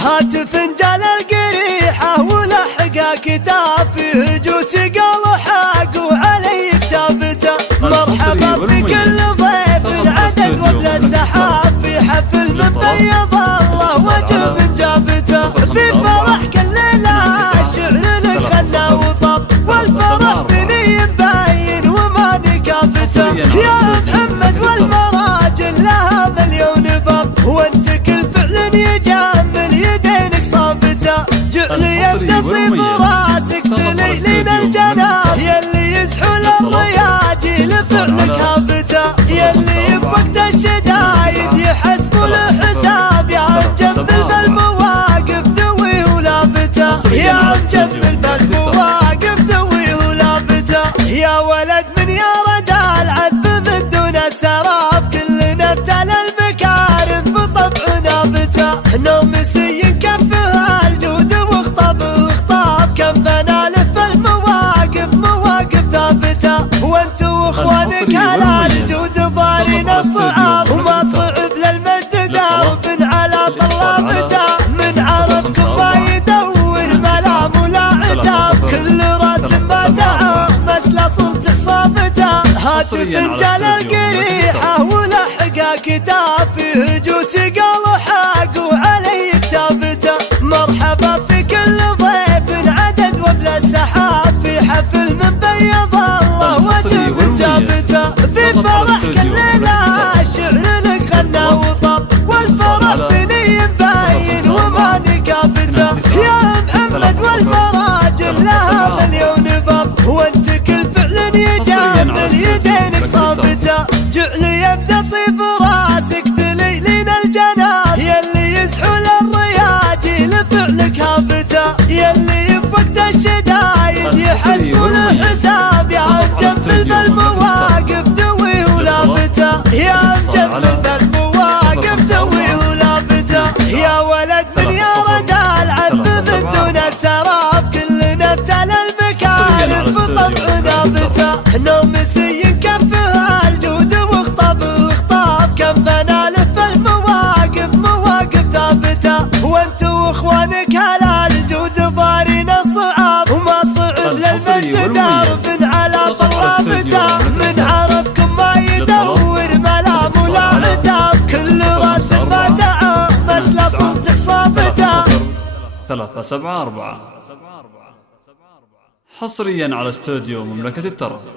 هات فنجان القريحة ولحقها كتاب فيه جوس قال حق وعلي كتابته. مرحبا في كل ضيف عدد وبلا السحاب في حفل من بيض الله وجه من جابته. في فرح كل ليلة الشعر لك غنى وطب والفرح بني مبين وما نكابته. يا محمد والمراجل لها مليون باب وانت كل فعل يجامل يدينك صابته. جعل يبدا طيب راسك بليلين الجناب يلي يزحل الرياجيل فعلك هابته. يلي بوقت الشدايد يحسبوا الحساب يا مجمل بالمواقف ذوي ولابته. يا مجمل بالمواقف ذوي ولابته. يا ولد من يا ردا العذب من دون السراب كل نبته للمكارم بطبع نابته. نوم سين كفها الجود وخطاب كم بنا لف المواقف مواقف ثابته. وانتو واخوانك على الجود بارين الصعاب وما صعب للمجد دارب على طلابته. من عربكم ما يدور ملام ولا عتاب كل راس ما دعا مسلا صرت عصابته. هات فنجان القريحة ولحقها كتاب فيه جوس قال حق وعلي كتابته. مرحبا في كل ضيف عدد وبلا السحاب في حفل من بيض الله وجه من جابته. في فرح كل ليلة الشعر لك غنى وطب والفرح بني مبين وما نكابته. يا محمد والمراجل لها مليون باب وانت كل فعل يجامل يدينك صابته. جعل يبدا طيب راسك بليلين الجناب يلي يزحل الرياجيل فعلك هابته. يلي بوقت الشدايد يحسبوا الحساب يا مجمل بالمواقف ذوي ولابته. يا مجمل بالمواقف ذوي ولابته. يا ولد من يا ردا العذب من دون السراب كل نبته للمكارم بطبع نابته. نوم سين كفها الجود وخطاب كم بنا لف المواقف مواقف ثابته. وانتو واخوانك على الجود بارين الصعاب وما صعب للمجد دارب على طلابته. من عربكم ما يدور ملام ولا عتاب كل راس ما دعا مسلا صرت عصابته. 374 حصريا على استوديو مملكة الترف.